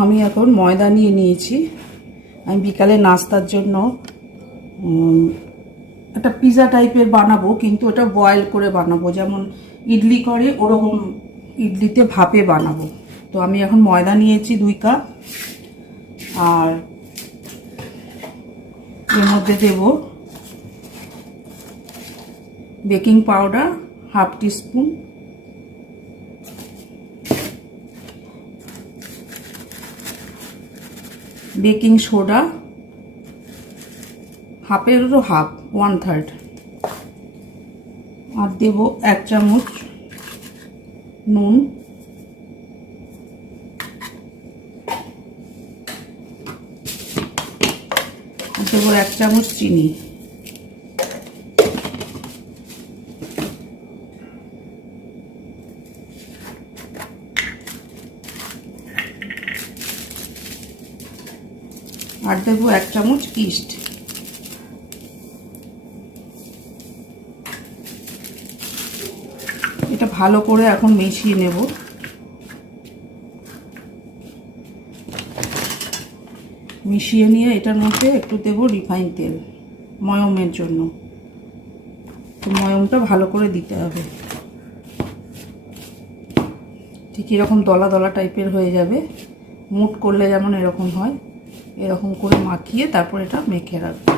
আমি এখন ময়দা নিয়ে নিয়েছি। আমি বিকালে নাস্তার জন্য একটা পিৎজা টাইপের বানাবো, কিন্তু এটা বয়েল করে বানাবো, যেমন ইডলি করে ওরকম ইডলিতে ভাপে বানাবো। তো আমি এখন ময়দা নিয়েছি 2 কাপ, আর এর মধ্যে দেব baking powder 1/2 teaspoon, baking soda হাফেরও হাফ 1/3, আর দেব 1 চামচ নুন, আর দেব 1 চামচ চিনি। আর দেব 1 চামচ ইস্ট। এটা ভালো করে এখন মিশিয়ে নেব। মিশিয়ে নিয়ে এটার মধ্যে একটু দেব রিফাইন তেল ময়মের জন্য। তো ময়মটা ভালো করে দিতে হবে, ঠিক এরকম দলা দলা টাইপের হয়ে যাবে। মুট করলে যেমন এরকম হয়, এরকম করে মাখিয়ে তারপর এটা মেখে রাখবো।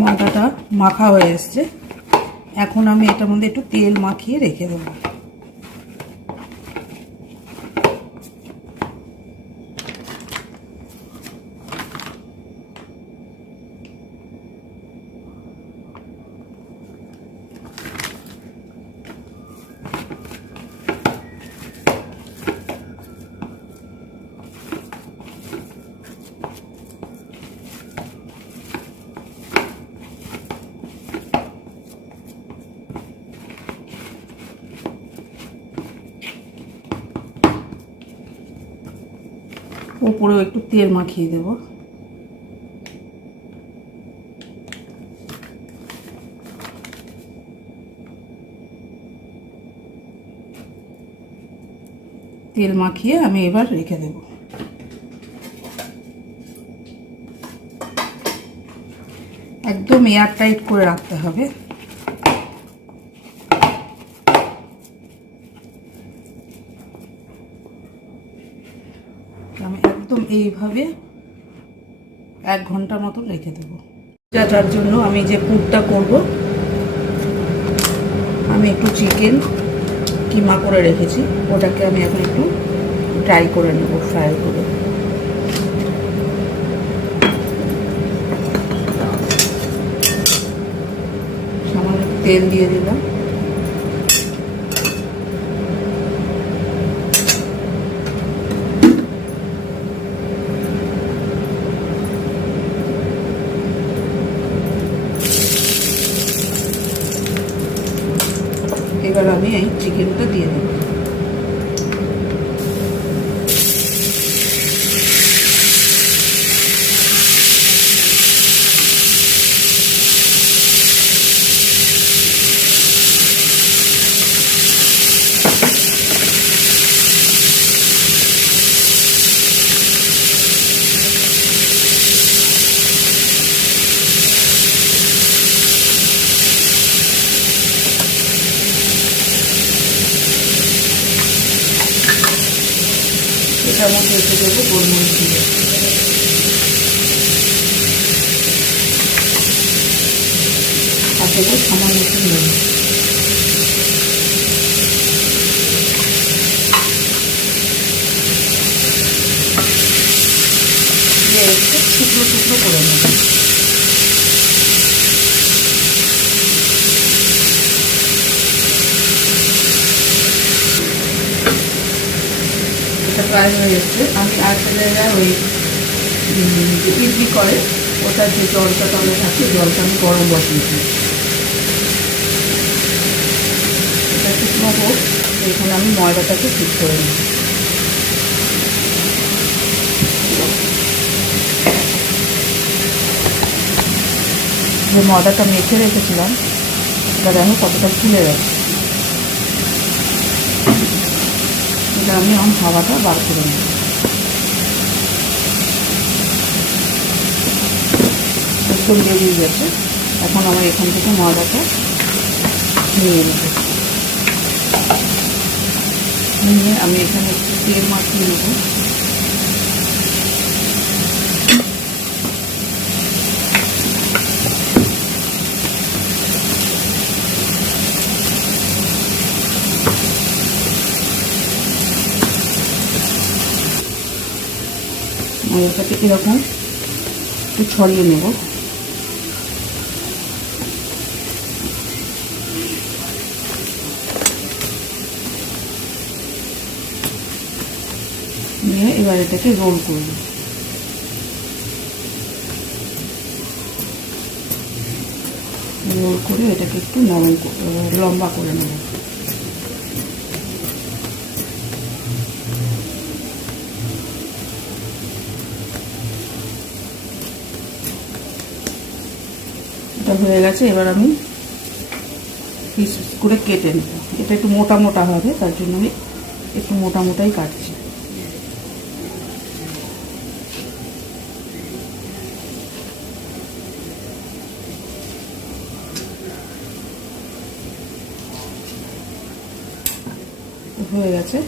ময়দাটা মাখা হয়ে এসছে, এখন আমি এটার মধ্যে একটু তেল মাখিয়ে রেখে দেবো। উপরেও একটু তেল মাখিয়ে দেব। তেল মাখিয়ে আমি এবার রেখে দেব। একদম এয়ার টাইট করে রাখতে হবে। আমি একদম এইভাবে 1 ঘন্টার মতন রেখে দেবো। যার জন্য আমি যে পুরটা করব, আমি একটু চিকেন কিমা করে রেখেছি, ওটাকে আমি এখন একটু ড্রাই করে নেব, ফ্রাই করে। সামান্য তেল দিয়ে দিলাম, এবার আমি এই চিকেনটা দিয়ে দেব। এটার মধ্যে একটু দেবো গোলমরিচ দিয়ে, আর দেবো সামান্য একটু নুন। দিয়ে একটু শুকনো শুকনো করে নেব। এটা ফ্রাই হয়ে এসছে। আমি আরেকটা জায়গায় ওই ইডলি করে ওটার যে জলটা তাহলে থাকে, জলটা আমি গরম বসিয়েছি। এটা শুকনো হোক, এখানে আমি ময়দাটাকে ঠিক করে নিই। যে ময়দাটা মেখে রেখেছিলাম এটা দেখো কতটা ফুলে গেছে। এটা আমি এখন হাওয়াটা বার করে নেব। একদম বেরিয়ে গেছে। এখন আমার এখান থেকে ময়দাটা নিয়ে নেব। নিয়ে আমি এখানে একটু তেল মাখিয়ে নেব। ময়দাটাকে এরকম একটু ছড়িয়ে নেব। নিয়ে এবার এটাকে রোল করব। রোল করে এটাকে একটু লম্বা করে নেব। এটা হয়ে গেছে। এবার আমি পিস করে কেটে নেব। এটা একটু মোটা মোটা হবে, তার জন্য আমি একটু মোটা মোটাই কাটছি। হয়ে গেছে।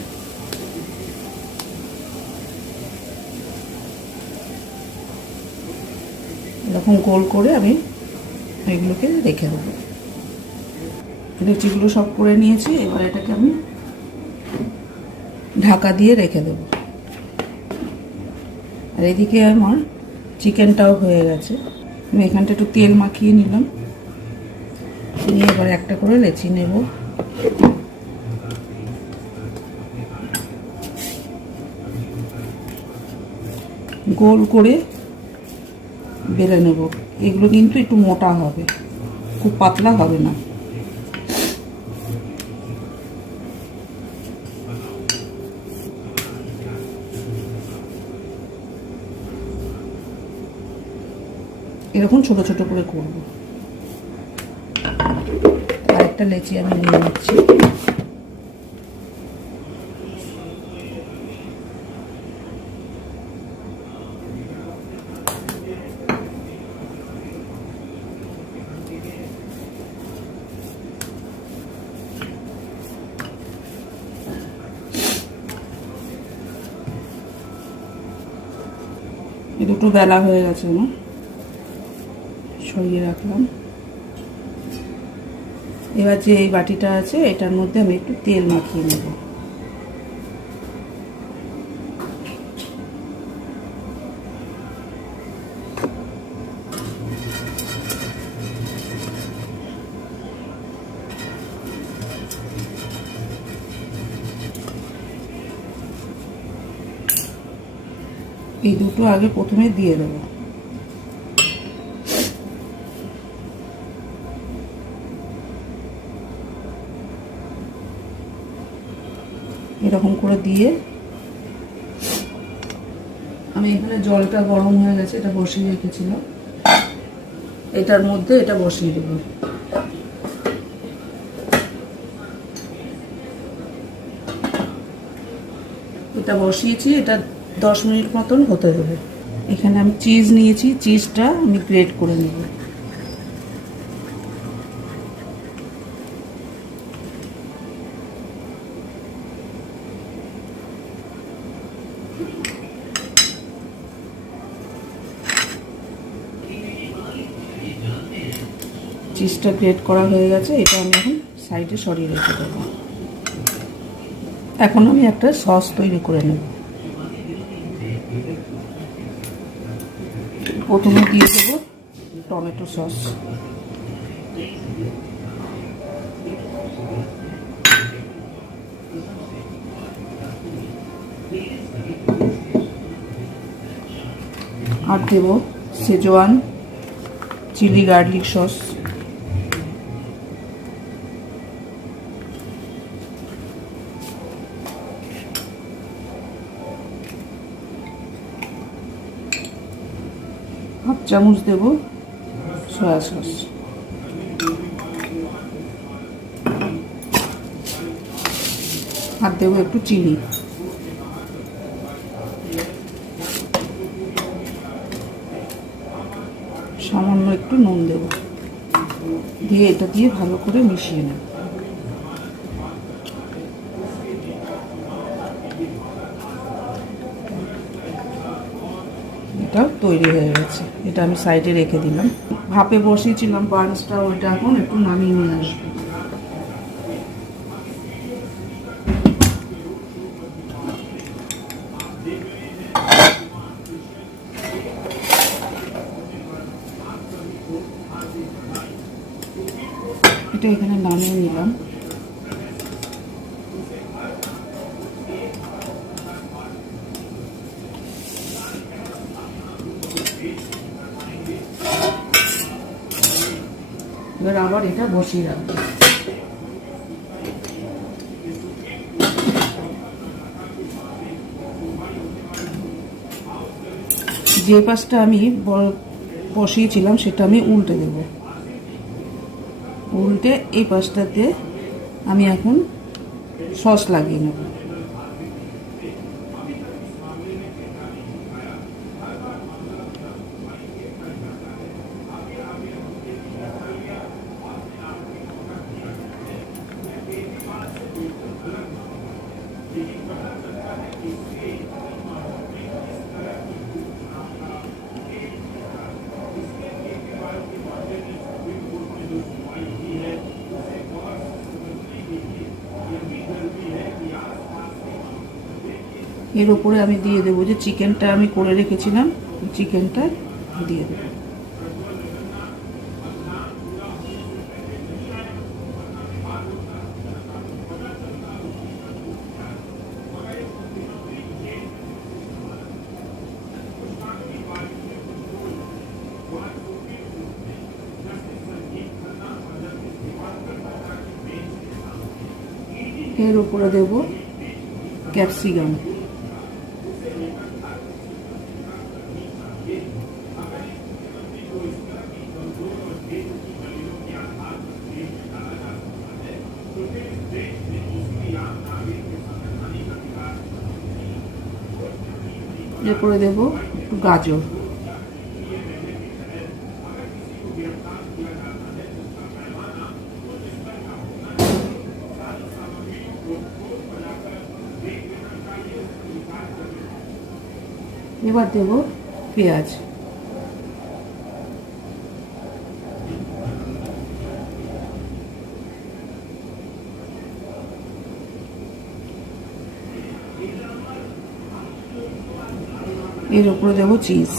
এরকম গোল করে আমি এগুলোকে রেখে দেবো। লুচিগুলো সব করে নিয়েছি। এবার এটাকে আমি ঢাকা দিয়ে রেখে দেব। আর এদিকে আমার চিকেনটাও হয়ে গেছে। আমি এখানটা একটু তেল মাখিয়ে নিলাম। নিয়ে এবার একটা করে লেচি নেব। গোল করে বেলে নেব। এগুলো কিন্তু একটু মোটা হবে, খুব পাতলা হবে না। এরকম ছোট ছোট করে করব। আরেকটা লেচি আমি নিয়ে নিচ্ছি। এই দুটো বেলা হয়ে গেছে, না সরিয়ে রাখলাম। এবার যে এই বাটিটা আছে এটার মধ্যে আমি একটু তেল মাখিয়ে নেব। এই দুটো আগে প্রথমে দিয়ে দেবো। এরকম করে দিয়ে আমি এখানে জলটা গরম হয়ে গেছে, এটা বসিয়ে রেখেছিলাম। এটার মধ্যে এটা বসিয়ে দেব। এটা বসিয়েছি, এটা 10 মিনিট মতন হতে দেবে। এখানে আমি চিজ নিয়েছি, চিজটা আমি গ্রেট করে নেব। চিজটা গ্রেট করা হয়ে গেছে। এটা আমি এখন সাইডে সরিয়ে রেখে দেবো। এখন আমি একটা সস তৈরি করে নেব। প্রথমে দিয়ে দেবো টমেটো সস। আর দেব schezwan chilli garlic sauce. Half চামচ দেব সয়া সস, আর দেবো একটু চিনি, সামান্য একটু নুন দেব, দিয়ে এটা দিয়ে ভালো করে মিশিয়ে নেব। এটাও তৈরি হয়ে গেছে, এটা আমি সাইডে রেখে দিলাম। ভাপে বসিয়েছিলাম বান্সটা, ওইটা এখন একটু নামিয়ে নিয়ে আসবো। এটা এখানে নামিয়ে নিলাম। এবার আবার এটা বসিয়ে রাখবো। যে পাশটা আমি বসিয়েছিলাম সেটা আমি উল্টে দেব। উল্টে এই পাশটাতে আমি এখন সস লাগিয়ে নেব। এর উপরে আমি দিয়ে দেবো যে চিকেনটা আমি করে রেখেছিলাম, চিকেনটা দিয়ে দেবো। এর উপরে দেব ক্যাপসিকাম, এরপরে দেব একটু গাজর, এবার দেব পেঁয়াজ, এর উপরে দেব চিজ,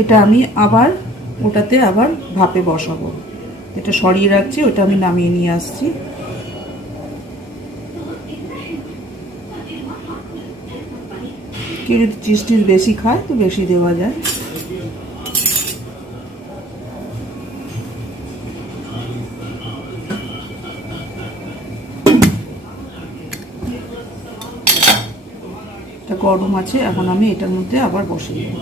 এটা আমি আবার ওটাতে আবার ভাপে বসাবো। এটা সরিয়ে রাখছি, ওটা আমি নামিয়ে নিয়ে আসছি। কেউ যদি চিজ টিজ বেশি খায় তো বেশি দেওয়া যায়। এটা গরম আছে, এখন আমি এটার মধ্যে আবার বসিয়ে দেব।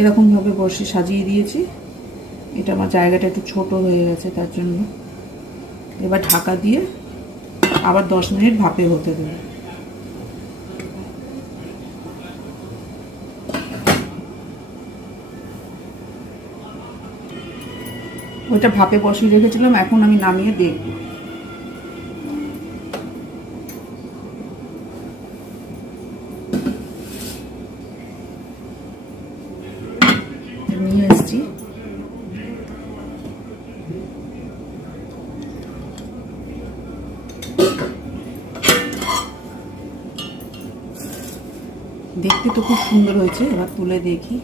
এরকম ভাবে বসে সাজিয়ে দিয়েছি। এটা আমার জায়গাটা একটু ছোট হয়ে গেছে, তার জন্য এবার ঢাকা দিয়ে আবার 10 মিনিট ভাপে হতে দেব। ওইটা ভাপে বসিয়ে রেখেছিলাম, এখন আমি নামিয়ে দেখব। নিয়ে এসছি, দেখতে তো খুব সুন্দর হয়েছে। এবার তুলে দেখি।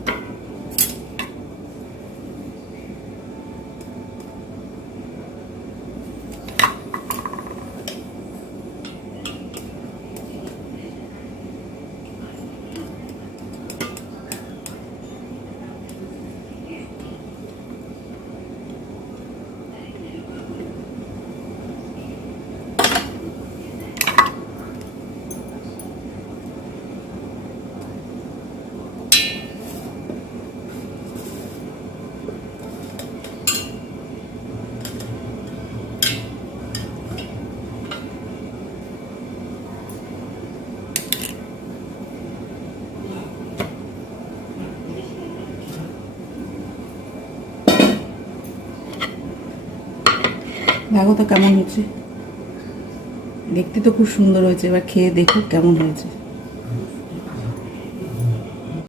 দেখো তো কেমন হয়েছে, দেখতে তো খুব সুন্দর হয়েছে, এবার খেয়ে দেখো কেমন হয়েছে।